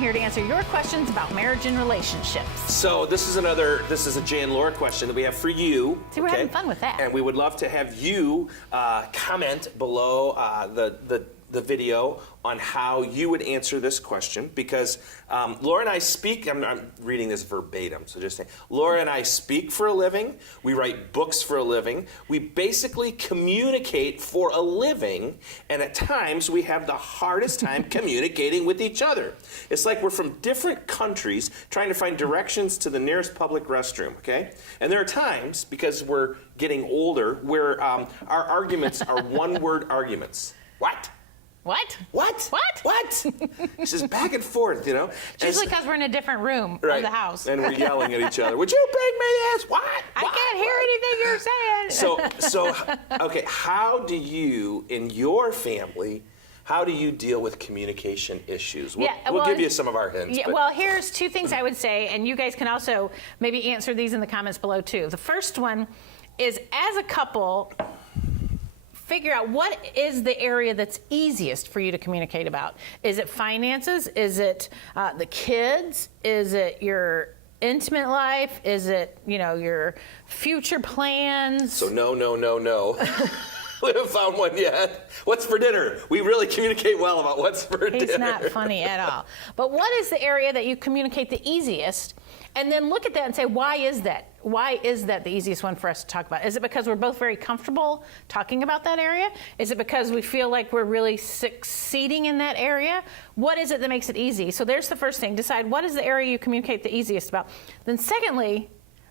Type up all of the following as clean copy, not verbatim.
here to answer your questions about marriage and relationships. So this is a Jay and Laura question that we have for you. See, we're having fun with that. And we would love to have you comment below the video on how you would answer this question, because Laura and I speak, I'm reading this verbatim, so just saying, Laura and I speak for a living, we write books for a living, we basically communicate for a living, and at times we have the hardest time communicating with each other. It's like we're from different countries trying to find directions to the nearest public restroom, okay? And there are times, because we're getting older, where our arguments are one-word arguments. What? What? What? What? What? It's just back and forth, you know? It's usually because we're in a different room of the house. And we're yelling at each other. Would you bring me this? What? I can't hear anything you're saying. So, okay, how do you, in your family, how do you deal with communication issues? We'll give you some of our hints. Yeah, well, here's two things I would say, and you guys can also maybe answer these in the comments below, too. The first one is, as a couple, figure out what is the area that's easiest for you to communicate about. Is it finances? Is it the kids? Is it your intimate life? Is it, your future plans? So no. We haven't found one yet. What's for dinner? We really communicate well about what's for dinner. He's not funny at all. But what is the area that you communicate the easiest? And then look at that and say, why is that? Why is that the easiest one for us to talk about? Is it because we're both very comfortable talking about that area? Is it because we feel like we're really succeeding in that area? What is it that makes it easy? So there's the first thing. Decide what is the area you communicate the easiest about. Then secondly,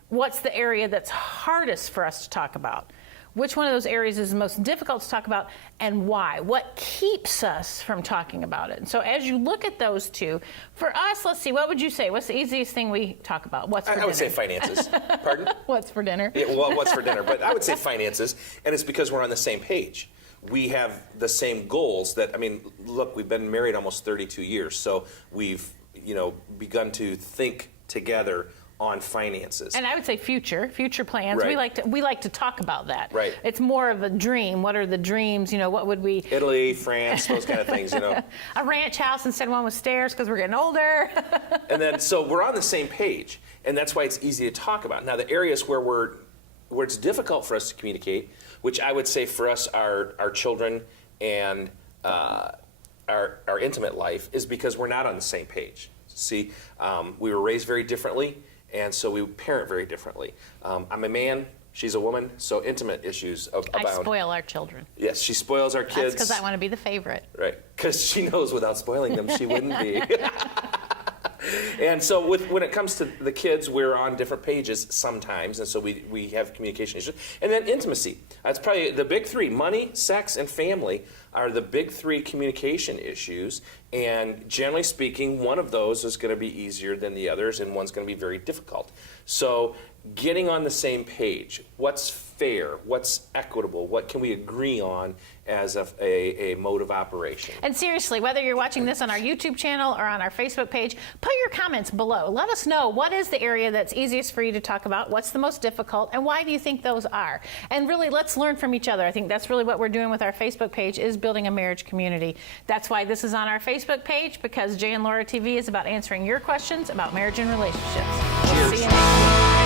what's the area that's hardest for us to talk about? Which one of those areas is the most difficult to talk about, and why? What keeps us from talking about it? And so as you look at those two, for us, let's see, what would you say? What's the easiest thing we talk about? What's for dinner? I would say finances. Pardon? What's for dinner? Yeah, well, what's for dinner? But I would say finances, and it's because we're on the same page. We have the same goals look, we've been married almost 32 years, so we've, begun to think together on finances. And I would say future plans. Right. We like to talk about that. Right. It's more of a dream. What are the dreams? What would we... Italy, France, those kind of things, A ranch house instead of one with stairs because we're getting older. And then, so we're on the same page, and that's why it's easy to talk about. Now, the areas where it's difficult for us to communicate, which I would say for us are our children and our intimate life, is because we're not on the same page. See, we were raised very differently, and so we parent very differently. I'm a man, she's a woman, so intimate issues abound. I spoil our children. Yes, she spoils our kids. That's because I want to be the favorite. Right, because she knows without spoiling them, she wouldn't be. And so when it comes to the kids, we're on different pages sometimes, and so we have communication issues. And then intimacy. That's probably the big three. Money, sex, and family are the big three communication issues. And generally speaking, one of those is going to be easier than the others, and one's going to be very difficult. So getting on the same page, what's fair, what's equitable, what can we agree on as a mode of operation. And seriously, whether you're watching this on our YouTube channel or on our Facebook page, put your comments below. Let us know what is the area that's easiest for you to talk about, what's the most difficult, and why do you think those are? And really, let's learn from each other. I think that's really what we're doing with our Facebook page, is building a marriage community. That's why this is on our Facebook page, because Jay and Laura TV is about answering your questions about marriage and relationships. We'll see you next week.